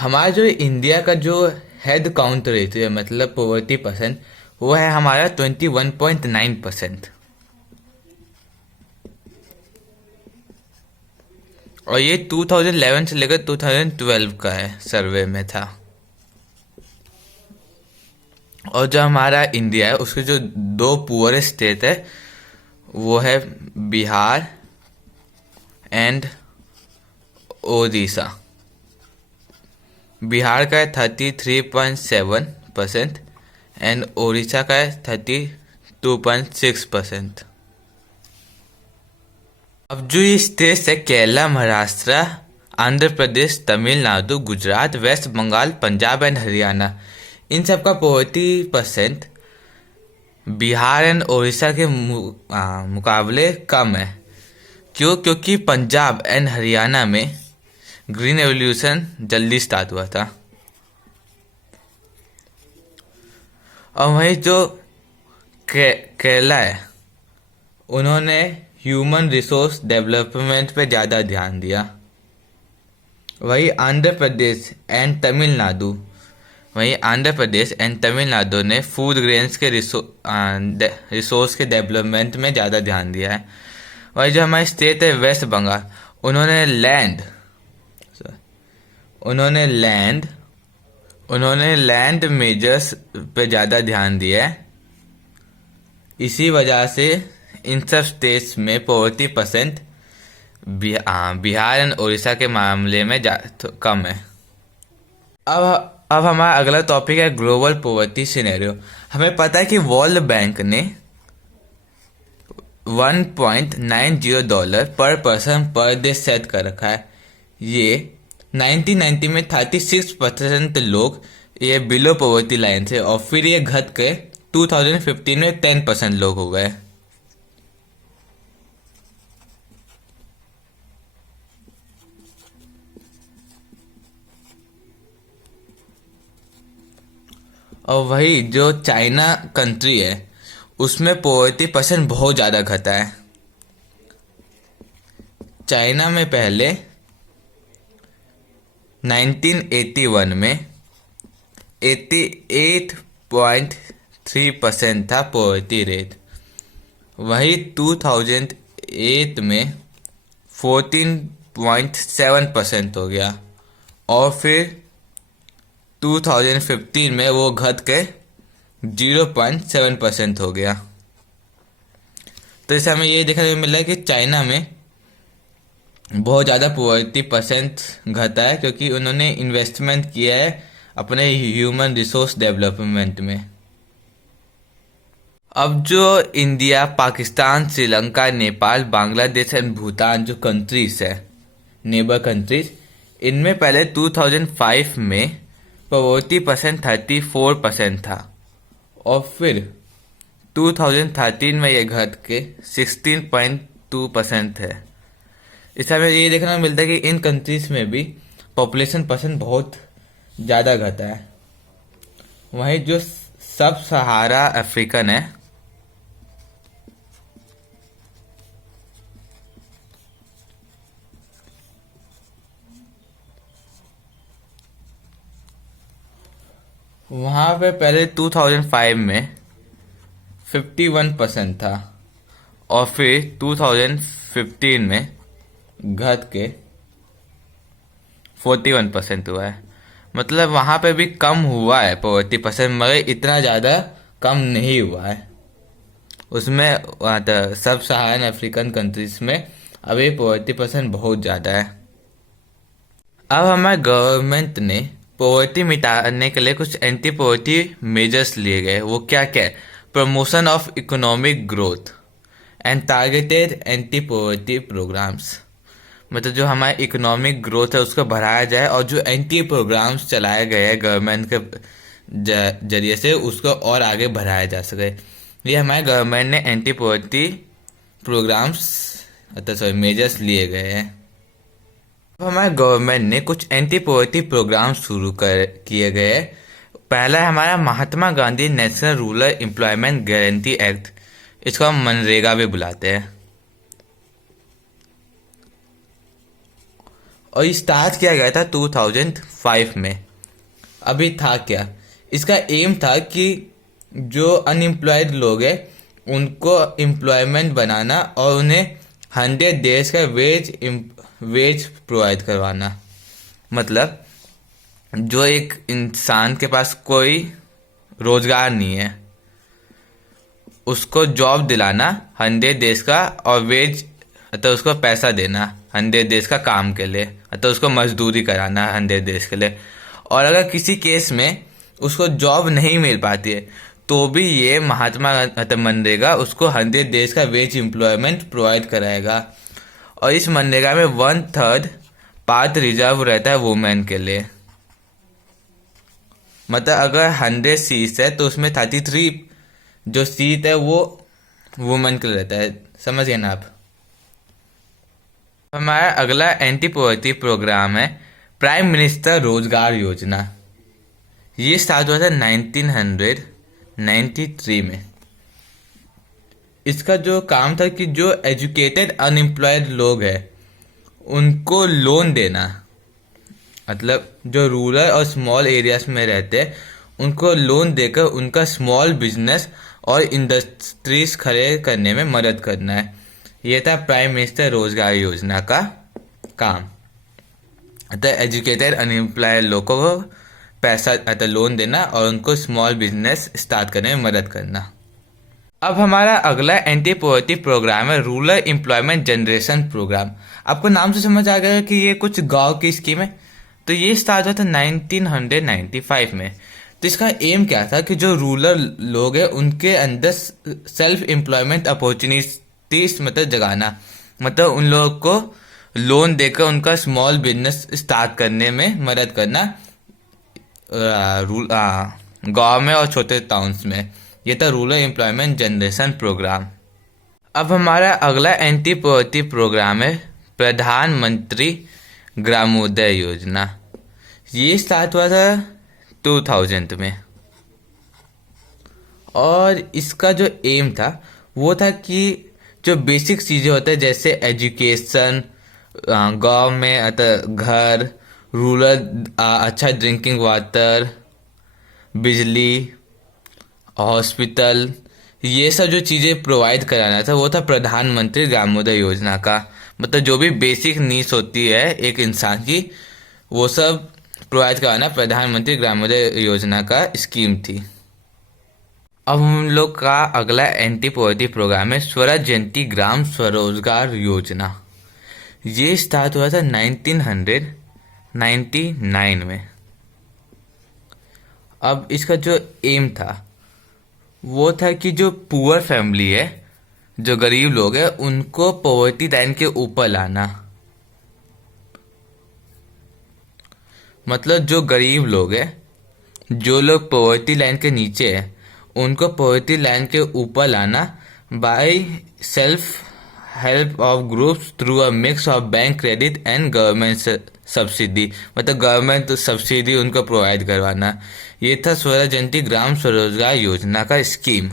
हमारा जो इंडिया का जो हेड काउंट रेशियो है मतलब पॉवर्टी परसेंट, वो है हमारा 21.9%। और ये 2011 से लेकर 2012 का है, सर्वे में था। और जो हमारा इंडिया है उसके जो दो पुअरेस्ट स्टेट है वो है बिहार एंड ओडिशा। बिहार का है 33.7% एंड ओडिशा का है 32.6%। अब जो ये स्टेट्स है केरला, महाराष्ट्र, आंध्र प्रदेश, तमिलनाडु, गुजरात, वेस्ट बंगाल, पंजाब एंड हरियाणा, इन सब का 40% बिहार एंड उड़ीसा के मुकाबले कम है। क्यों? क्योंकि पंजाब एंड हरियाणा में ग्रीन रेवोल्यूशन जल्दी स्टार्ट हुआ था। और वहीं जो केरला है उन्होंने ह्यूमन रिसोर्स डेवलपमेंट पे ज़्यादा ध्यान दिया। वहीं आंध्र प्रदेश एंड तमिलनाडु ने फूड ग्रेन्स के रिसोर्स के डेवलपमेंट में ज़्यादा ध्यान दिया है। वही जो हमारी स्टेट है वेस्ट बंगाल, उन्होंने लैंड मेजर्स पे ज़्यादा ध्यान दिया है। इसी वजह से इन सब स्टेट्स में poverty percent Bihar and Orissa के मामले में कम है। अब हमारा अगला टॉपिक है ग्लोबल पॉवर्टी सिनेरियो। हमें पता है कि वर्ल्ड बैंक ने $1.90 पर पर्सन पर डे सेट कर रखा है। ये 1990 में 36% लोग ये बिलो पॉवर्टी लाइन थे और फिर ये घट के 2015 में 10% लोग हो गए। और वही जो चाइना कंट्री है उसमें पॉवर्टी परसेंट बहुत ज़्यादा घटा है। चाइना में पहले 1981 में 88.3% था पॉवर्टी रेट। वही 2008 में 14.7% हो गया और फिर 2015 में वो घट के 0.7% हो गया। तो इससे हमें ये देखने को मिला है कि चाइना में बहुत ज़्यादा पॉवर्टी परसेंट घटा है क्योंकि उन्होंने इन्वेस्टमेंट किया है अपने ह्यूमन रिसोर्स डेवलपमेंट में। अब जो इंडिया, पाकिस्तान, श्रीलंका, नेपाल, बांग्लादेश एंड भूटान जो कंट्रीज है, नेबर कंट्रीज, इनमें पहले 2005 में पॉवर्टी परसेंट 34% था और फिर 2013 में यह घट के 16.2% है। इससे हमें ये देखने को मिलता है कि इन कंट्रीज में भी पॉपुलेशन परसेंट बहुत ज़्यादा घटा है। वहीं जो सब सहारा अफ्रीकन है वहाँ पे पहले 2005 में 51% था और फिर 2015 में घट के 41% हुआ है। मतलब वहाँ पे भी कम हुआ है पॉवर्टी परसेंट, मगर इतना ज़्यादा कम नहीं हुआ है। उसमें सब सहारन अफ्रीकन कंट्रीज में अभी पॉवर्टी परसेंट बहुत ज़्यादा है। अब हमारे गवर्नमेंट ने पॉवर्टी मिटाने के लिए कुछ एंटी पॉवर्टी मेजर्स लिए गए। वो क्या क्या है? Promotion of economic growth and targeted anti poverty programmes. मतलब जो हमारे इकोनॉमिक ग्रोथ है उसको बढ़ाया जाए और जो एंटी प्रोग्राम्स चलाए गए हैं गवर्नमेंट के जरिए से उसको और आगे बढ़ाया जा सके। ये हमारे गवर्नमेंट ने एंटी पॉवर्टी मेजर्स लिए गए हैं। अब हमारे गवर्नमेंट ने कुछ एंटी पॉवर्टी प्रोग्राम शुरू किए गए। पहला है हमारा Mahatma Gandhi national rural employment guarantee act, इसको हम मनरेगा भी बुलाते हैं। और ये स्टार्ट किया गया था 2005 में। अभी था क्या, इसका एम था कि जो अनएम्प्लॉयड लोग हैं उनको एम्प्लॉयमेंट बनाना और उन्हें 100 डेज का वेज प्रोवाइड करवाना। मतलब जो एक इंसान के पास कोई रोजगार नहीं है उसको जॉब दिलाना 100 डेज का, और वेज तो उसको पैसा देना 100 डेज का काम के लिए, तो उसको मजदूरी कराना 100 डेज के लिए। और अगर किसी केस में उसको जॉब नहीं मिल पाती है तो भी ये महात्मा मनरेगा उसको 100 डेज का वेज एम्प्लॉयमेंट प्रोवाइड कराएगा। और इस मनरेगा में 1/3 पार्ट रिजर्व रहता है वुमेन के लिए। मतलब अगर 100 सीट्स है तो उसमें 33 जो सीट है वो वुमेन के लिए रहता है। समझ गए ना आप। हमारा अगला एंटी पॉवर्टी प्रोग्राम है प्राइम मिनिस्टर रोजगार योजना। ये स्टार्ट हुआ था 1993 में। इसका जो काम था कि जो एजुकेटेड अनएम्प्लॉयड लोग हैं उनको लोन देना। मतलब जो रूरल और स्मॉल एरियाज में रहते हैं उनको लोन देकर उनका स्मॉल बिजनेस और इंडस्ट्रीज खड़े करने में मदद करना है। ये था प्राइम मिनिस्टर रोजगार योजना का काम। एजुकेटेड अनएम्प्लॉयड लोगों को पैसा लोन देना और उनको स्मॉल बिजनेस स्टार्ट करने में मदद करना। अब हमारा अगला एंटी पॉवर्टी प्रोग्राम है रूरल एम्प्लॉयमेंट जनरेशन प्रोग्राम। आपको नाम से समझ आ गया कि ये कुछ गांव की स्कीम है। तो ये स्टार्ट हुआ था 1995 में। तो इसका एम क्या था कि जो रूरल लोग हैं उनके अंदर सेल्फ एम्प्लॉयमेंट अपॉर्चुनिटीज मतलब जगाना। मतलब उन लोगों को लोन देकर उनका स्मॉल बिजनेस स्टार्ट करने में मदद करना गांव में और छोटे टाउन्स में। ये था रूरल एम्प्लॉयमेंट जनरेशन प्रोग्राम। अब हमारा अगला एंटी पॉवर्टी प्रोग्राम है प्रधानमंत्री ग्रामोदय योजना। ये स्टार्ट हुआ था 2000 में। और इसका जो एम था वो था कि जो बेसिक चीज़ें होते हैं जैसे एजुकेशन, गांव में घर, रूरल अच्छा ड्रिंकिंग वाटर, बिजली, हॉस्पिटल, ये सब जो चीज़ें प्रोवाइड कराना था वो था प्रधानमंत्री ग्रामोदय योजना का। मतलब जो भी बेसिक नीड्स होती है एक इंसान की वो सब प्रोवाइड कराना प्रधानमंत्री ग्रामोदय योजना का स्कीम थी। अब हम लोग का अगला एंटी पॉवर्टी प्रोग्राम है स्वराज जयंती ग्राम स्वरोजगार योजना। ये स्टार्ट हुआ था 1999 में। अब इसका जो एम था वो था कि जो पुअर फैमिली है, जो गरीब लोग हैं, उनको पॉवर्टी लाइन के ऊपर लाना। मतलब जो गरीब लोग हैं, जो लोग पॉवर्टी लाइन के नीचे हैं, उनको पॉवर्टी लाइन के ऊपर लाना by self help of groups through a mix of bank credit and government subsidy. मतलब गवर्नमेंट सब्सिडी उनको प्रोवाइड करवाना। ये था स्वराज जयंती ग्राम स्वरोजगार योजना का स्कीम।